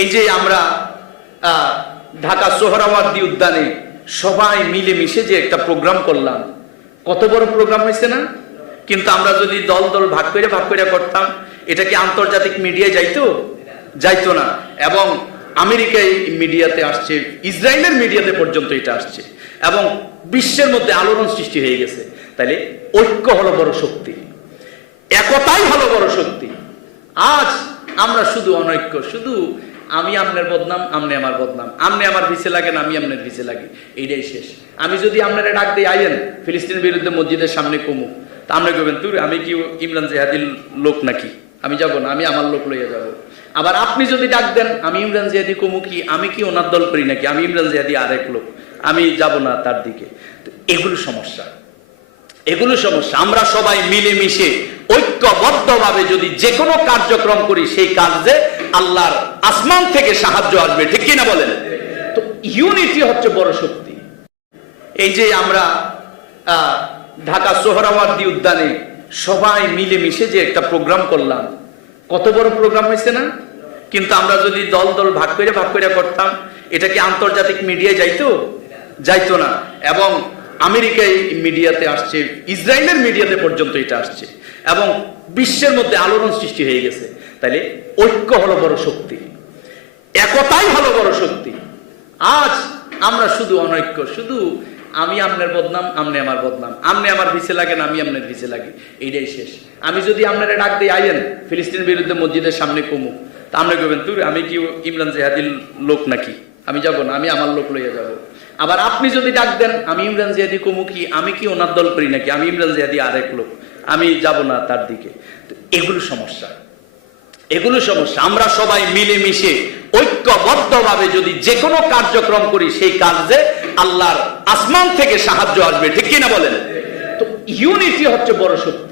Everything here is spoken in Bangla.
এই যে আমরা ঢাকা সোহরাওয়ার্দী উদ্যানে সবাই মিলেমিশে যে একটা প্রোগ্রাম করলাম, কত বড় প্রোগ্রাম হয়েছে না? কিন্তু আমরা যদি দল দল ভাগ করে করতাম, এটা কি আন্তর্জাতিক মিডিয়ায় যাইতো না। এবং আমেরিকায় মিডিয়াতে আসছে, ইসরায়েলের মিডিয়াতে পর্যন্ত এটা আসছে, এবং বিশ্বের মধ্যে আলোড়ন সৃষ্টি হয়ে গেছে। তাইলে ঐক্য হলো বড় শক্তি, একতাই হলো বড় শক্তি। আজ আমরা শুধু অনৈক্য, শুধু আমি আপনার বদনাম, আপনি আমার বদনাম, আপনি আমার পিছে লাগেন, আমি আপনার পিছে লাগি, এইটাই শেষ। আমি যদি আপনারা ডাক দিই আইয়েন ফিলিস্তিনের বিরুদ্ধে মসজিদের সামনে কমু, তা আপনি কইবেন তুই আমি কি ইমরান জিহাদির লোক নাকি, আমি যাব না, আমি আমার লোক লইয়া যাব। আবার আপনি যদি ডাক দেন আমি ইমরান জিহাদি কমু কি, আমি কি ওনার দল করি নাকি, আমি ইমরান জিহাদি আরেক লোক, আমি যাব না তার দিকে। এগুলো সমস্যা। আমরা সবাই মিলেমিশে ঐক্যবদ্ধভাবে যদি যে কোনো কার্যক্রম করি, সেই কাজে আল্লাহর আসমান থেকে সাহায্য আসবে, ঠিক কিনা বলেন? তো ইউনিটি হচ্ছে বড় শক্তি। এই যে আমরা ঢাকা সোহরাওয়ার্দী উদ্যানে সবাই মিলেমিশে যে একটা প্রোগ্রাম করলাম, কত বড় প্রোগ্রাম হয়েছে না? কিন্তু আমরা যদি দল দল ভাগ করে করতাম, এটা কি আন্তর্জাতিক মিডিয়ায় যাইতো না। এবং আমেরিকায় মিডিয়াতে আসছে, ইসরায়েলের মিডিয়াতে পর্যন্ত এটা আসছে, এবং বিশ্বের মধ্যে আলোড়ন সৃষ্টি হয়ে গেছে। তাইলে ঐক্য হলো বড় শক্তি, একতাই হলো বড় শক্তি। আজ আমরা শুধু অনৈক্য, শুধু আমি আপনার বদনাম, আপনি আমার বদনাম, আপনি আমার পিছে লাগেন, আমি আপনার পিছে লাগি, এইটাই শেষ। আমি যদি আপনারা ডাক দিই আইয়েন ফিলিস্তিনের বিরুদ্ধে মসজিদের সামনে কমু, তা আপনি কইবেন তুই আমি কি ইমরান জিহাদির লোক নাকি, আমি যাব না, আমি আমার লোক লইয়া যাব। আবার আপনি যদি ডাক দেন আমি ইমরান জিহাদি কমু কি, আমি কি ওনার দল করি নাকি, আমি ইমরান জিহাদি আরেক লোক, আমি যাব না তার দিকে। তো এগুলো সমস্যা। আমরা সবাই মিলেমিশে ঐক্যবদ্ধভাবে যদি যে কোনো কার্যক্রম করি, সেই কাজে আল্লাহর আসমান থেকে সাহায্য আসবে, ঠিক কিনা বলেন? তো ইউনিটি হচ্ছে বড় শক্তি।